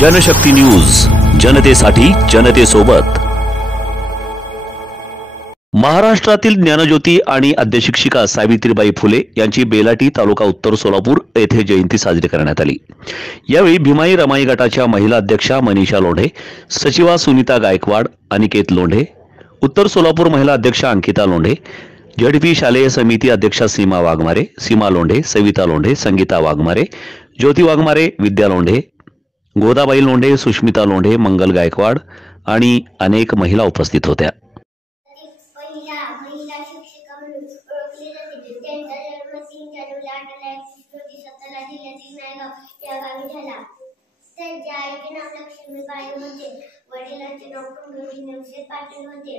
Janshakti news, जनतेसाठी जनतेसोबत। महाराष्ट्रातील ज्ञानज्योती आणि अध्यशिक्षिका सावित्रीबाई फुले यांची बेलाटी तालुका उत्तर सोलापूर येथे जयंती साजरी करण्यात आली। यावेळी भीमाई रमाई गटाच्या महिला अध्यक्षा मनीषा लोंढे, सचिवा सुनीता गायकवाड, अनिकेत लोंढे, उत्तर सोलापूर महिला अध्यक्षा अंकिता लोंढे, झडपी शालेय समिती अध्यक्षा सीमा वाघमारे, सीमा लोंढे, सविता लोंढे, संगीता वाघमारे, ज्योती वाघमारे, विद्या लोंढे, गोदाबाई लोंढे, सुष्मिता लोंढे, मंगल गायकवाड आणि अनेक महिला उपस्थित होत्या। महिला शिक्षिका म्हणून ओळखली जाते। त्यांचा जन्म 3 जानेवारी 1861 जिल्ह्यातील नायगाव या गावी झाला। त्यांच्या आईचे नाव लक्ष्मीबाई होते, वडिलांचे नाव पंढरी नेवसे पाटील होते।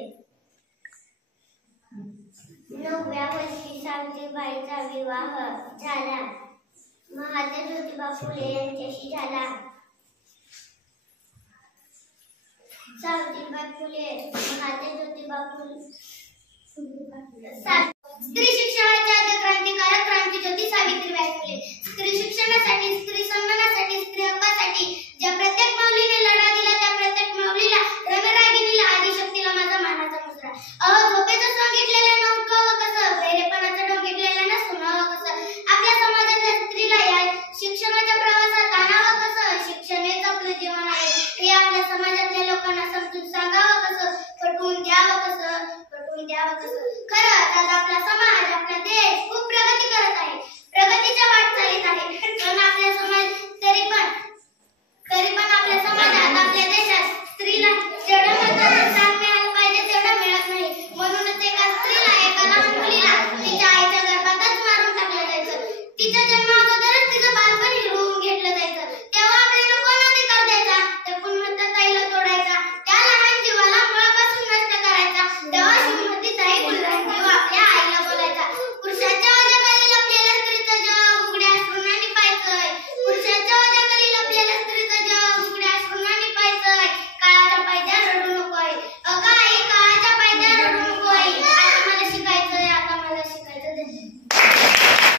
9व्या वर्षी सावित्रीबाईंचा विवाह झाला। महात्मा ज्योतिबा फुले यांच्याशी झाला। सावित्रीबाई फुले महात्मा ज्योतिबा फुले स्त्री शिक्षणाच्या क्रांतिकारक क्रांतिज्योती सावित्रीबाई फुले। स्त्री शिक्षणासाठी, स्त्री सन्मानासाठी, स्त्री हक्कासाठी ज्या प्रत्येक माऊलीने लढा दिला, त्या प्रत्येक माऊलीला, रणरागिणीला, आदिशक्तीला माझा मानाचा मुजरा। झोपेचं सोंग घेतलेलं न उठवावं कसं, बहिरेपणाचं डोंग घेतलेलं न सुनावं कसं, आपल्या समाजातल्या स्त्रीला या शिक्षणाच्या प्रवासात आणावं कसं, शिक्षण हेच आपलं जीवन आहे हे आपल्या समाजातल्या लोकांना समजून सांगावं कसं, पटवून द्यावं कसं, खरं आज आपला समाज, आपला देश खूप प्रगती करत आहे।